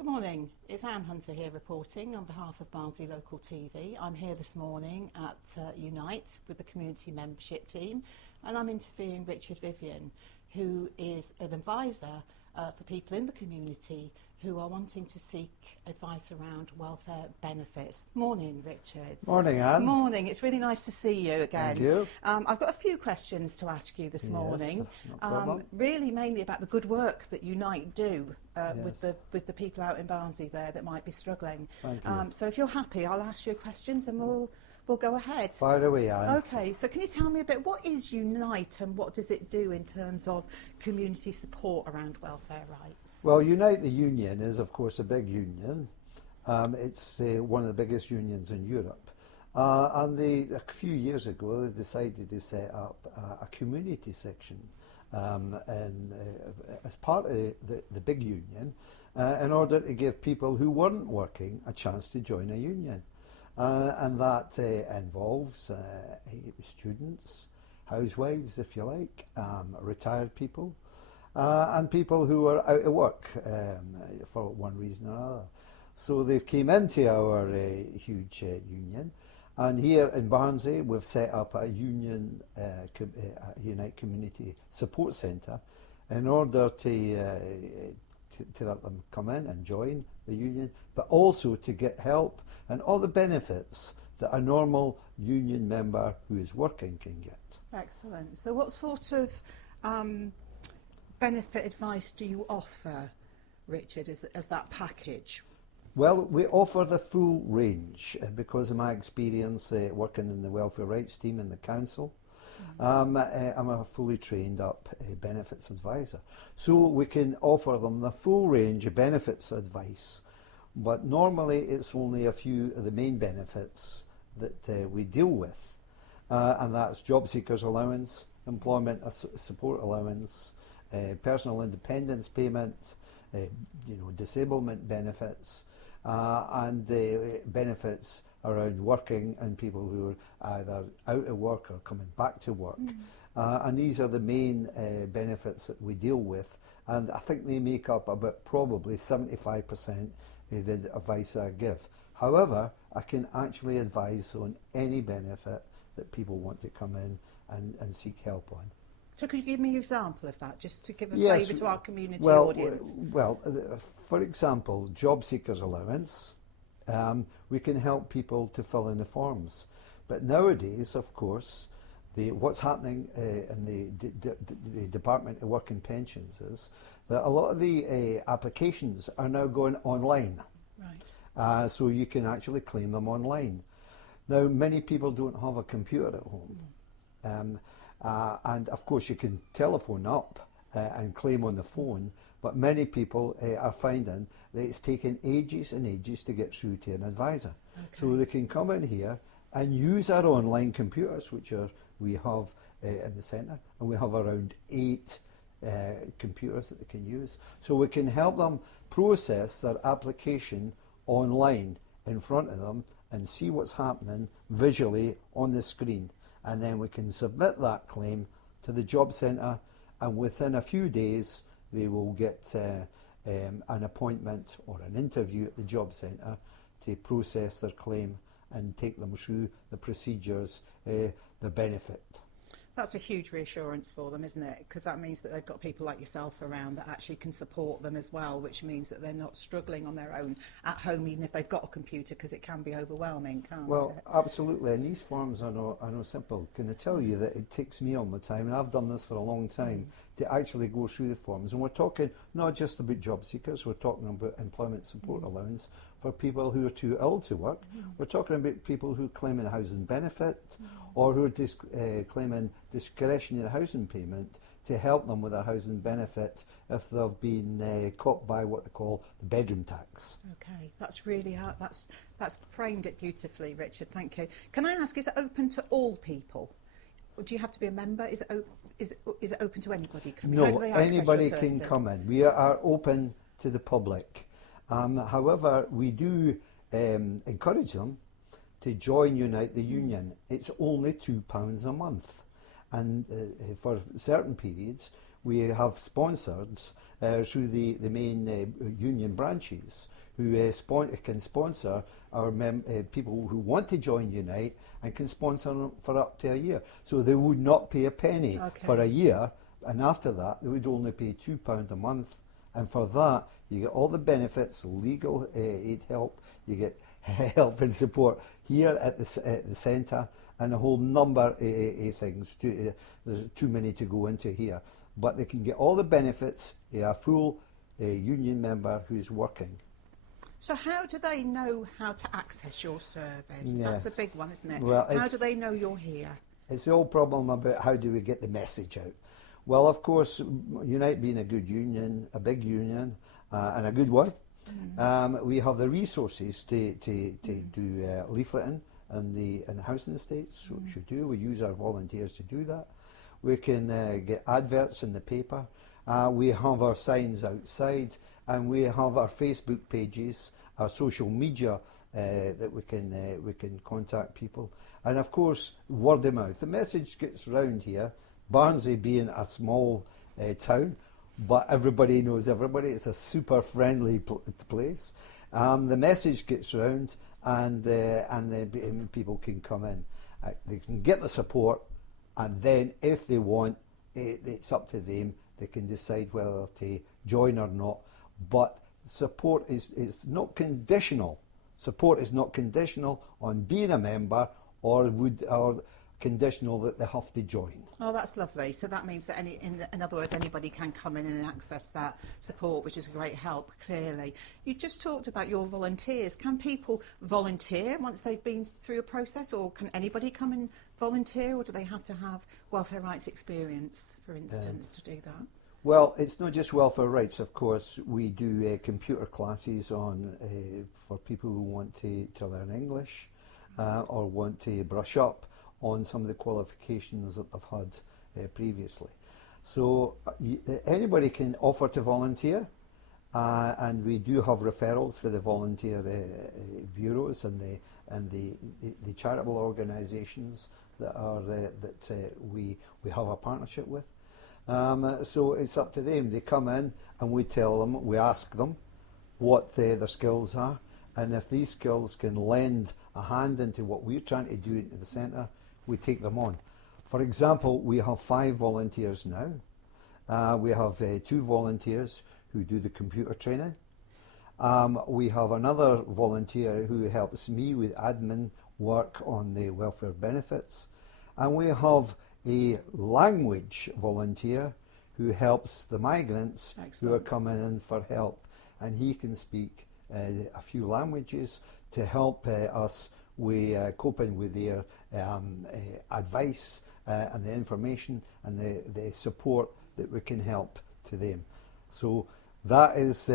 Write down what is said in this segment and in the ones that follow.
Good morning, it's Anne Hunter here reporting on behalf of Barnsley Local TV. I'm here this morning at Unite with the community membership team, and I'm interviewing Richard Vivian, who is an advisor for people in the community who are wanting to seek advice around welfare benefits. Morning, Richard. Morning, Anne. Morning, it's really nice to see you again. Thank you. I've got a few questions to ask you this morning. No problem. Really mainly about the good work that Unite do Yes. with the people out in Barnsley there that might be struggling. Thank you. So if you're happy, I'll ask you questions and we'll go ahead. Fire away, Anne. Okay, so can you tell me a bit, what is Unite and what does it do in terms of community support around welfare rights? Well, Unite the Union is, of course, a big union. It's one of the biggest unions in Europe. And a few years ago, they decided to set up a community section as part of the big union in order to give people who weren't working a chance to join a union. And that involves students, housewives, if you like, retired people, and people who are out of work for one reason or another. So they've came into our huge union, and here in Barnsley we've set up a union, Unite Community Support Centre, in order to let them come in and join the union, but also to get help and all the benefits that a normal union member who is working can get. Excellent. So what sort of benefit advice do you offer, Richard, as that package? Well, we offer the full range because of my experience working in the welfare rights team in the council. I'm a fully trained up benefits advisor. So we can offer them the full range of benefits advice, but normally it's only a few of the main benefits that we deal with, and that's job seekers allowance, employment support allowance, personal independence payment, disablement benefits, and benefits around working and people who are either out of work or coming back to work. And these are the main benefits that we deal with, and I think they make up about probably 75% of the advice I give. However, I can actually advise on any benefit that people want to come in and seek help on. So could you give me an example of that, just to give a Yes, flavour to our community well, audience? For example, job seekers allowance, we can help people to fill in the forms. But nowadays, of course, what's happening in the Department of Work and Pensions is that a lot of the applications are now going online. Right. So you can actually claim them online. Now, many people don't have a computer at home. And of course you can telephone up and claim on the phone, but many people are finding that it's taking ages and ages to get through to an advisor. Okay. So they can come in here and use our online computers, which we have in the centre, and we have around 8 computers that they can use. So we can help them process their application online in front of them and see what's happening visually on the screen. And then we can submit that claim to the job centre, and within a few days they will get an appointment or an interview at the job centre to process their claim and take them through the procedures, the benefit. That's a huge reassurance for them, isn't it? Because that means that they've got people like yourself around that actually can support them as well, which means that they're not struggling on their own at home, even if they've got a computer, because it can be overwhelming, can't Well, it? absolutely, and these forms are no simple. Can I tell you that it takes me all my time, and I've done this for a long time, to actually go through the forms. And we're talking not just about job seekers, we're talking about employment support allowance for people who are too ill to work. We're talking about people who claim a housing benefit, or who are claiming discretionary housing payment to help them with their housing benefit if they've been caught by what they call the bedroom tax. Okay, that's really hard. That's framed it beautifully, Richard. Thank you. Can I ask, is it open to all people? Or do you have to be a member? Is it open to anybody coming? No, How do they access anybody your can services? come in. We are open to the public. However, we do encourage them to join Unite the Union. It's only £2 a month, and for certain periods we have sponsored through the main union branches who can sponsor our people who want to join Unite and can sponsor them for up to a year. So they would not pay a penny for a year, and after that they would only pay £2 a month, and for that you get all the benefits, legal aid help, you get help and support here at the centre, and a whole number of things. There's too many to go into here, but they can get all the benefits, a full union member who's working. So how do they know how to access your service? Yes. That's a big one, isn't it? Well, how do they know you're here? It's the old problem about how do we get the message out. Well, of course, Unite being a good union, a big union, and a good one, we have the resources to do leafleting and the housing estates, which we do. We use our volunteers to do that. We can get adverts in the paper. We have our signs outside, and we have our Facebook pages, our social media that we can contact people, and of course word of mouth. The message gets round here. Barnsley being a small town, but everybody knows everybody. It's a super friendly place. The message gets round, and people can come in. They can get the support, and then if they want, it's up to them. They can decide whether to join or not. But support is not conditional. Support is not conditional on being a member, or conditional that they have to join. Oh, that's lovely. So that means that in other words, anybody can come in and access that support, which is a great help, clearly. You just talked about your volunteers. Can people volunteer once they've been through a process, or can anybody come and volunteer, or do they have to have welfare rights experience, for instance, to do that? Well, it's not just welfare rights, of course. We do computer classes on for people who want to learn English or want to brush up on some of the qualifications that they've had previously. So anybody can offer to volunteer, and we do have referrals for the volunteer bureaus and the charitable organisations that we have a partnership with. So it's up to them. They come in and we tell them, we ask them what their skills are, and if these skills can lend a hand into what we're trying to do at the centre, we take them on. For example, we have 5 volunteers now. We have 2 volunteers who do the computer training. We have another volunteer who helps me with admin work on the welfare benefits. And we have a language volunteer who helps the migrants who are coming in for help. And he can speak a few languages to help us with coping with their advice and the information and the support that we can help to them. So that is,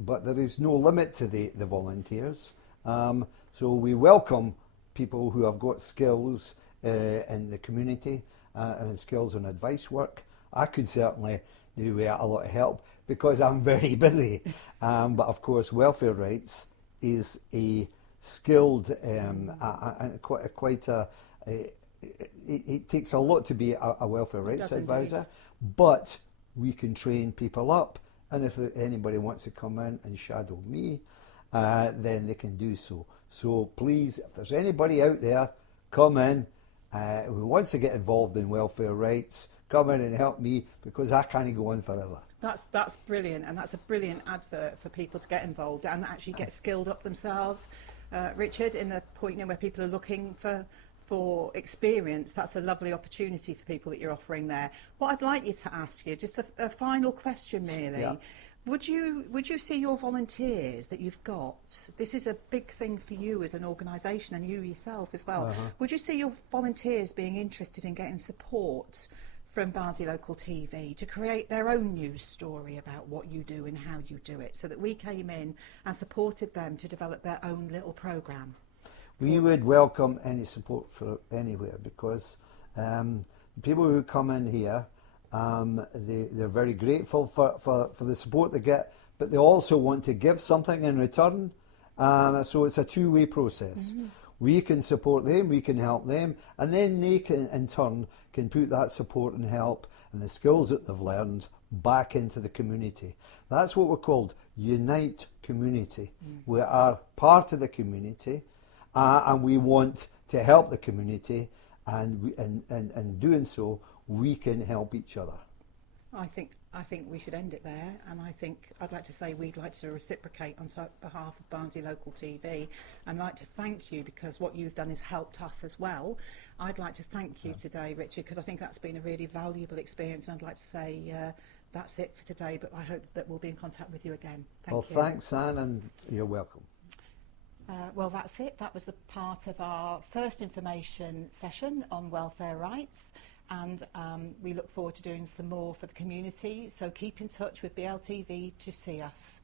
but there is no limit to the volunteers. So we welcome people who have got skills in the community and skills on advice work. I could certainly do a lot of help because I'm very busy. But of course, welfare rights is a skilled and quite a. It takes a lot to be a welfare rights advisor, but we can train people up, and if anybody wants to come in and shadow me, then they can do so. So please, if there's anybody out there, come in who wants to get involved in welfare rights, come in and help me, because I can't go on forever. That's brilliant, and that's a brilliant advert for people to get involved and actually get skilled up themselves. Richard, in the point where people are looking for experience, that's a lovely opportunity for people that you're offering there. What I'd like you to ask you, just a final question really, yeah. Would you see your volunteers that you've got, this is a big thing for you as an organisation and you yourself as well, would you see your volunteers being interested in getting support from Barnsley Local TV to create their own news story about what you do and how you do it, so that we came in and supported them to develop their own little programme? We would welcome any support for anywhere, because people who come in here, they're very grateful for the support they get, but they also want to give something in return. So it's a two-way process. We can support them, we can help them, and then they can, in turn, can put that support and help and the skills that they've learned back into the community. That's what we're called, Unite Community. We are part of the community, and we want to help the community, and in doing so, we can help each other. I think we should end it there, and I think I'd like to say we'd like to reciprocate on behalf of Barnsley Local TV, and like to thank you, because what you've done has helped us as well. I'd like to thank you today, Richard, because I think that's been a really valuable experience, and I'd like to say that's it for today, but I hope that we'll be in contact with you again. Thank you. Well, thanks, Anne, and you're welcome. Well, that's it. That was the part of our first information session on welfare rights, and we look forward to doing some more for the community. So keep in touch with BLTV to see us.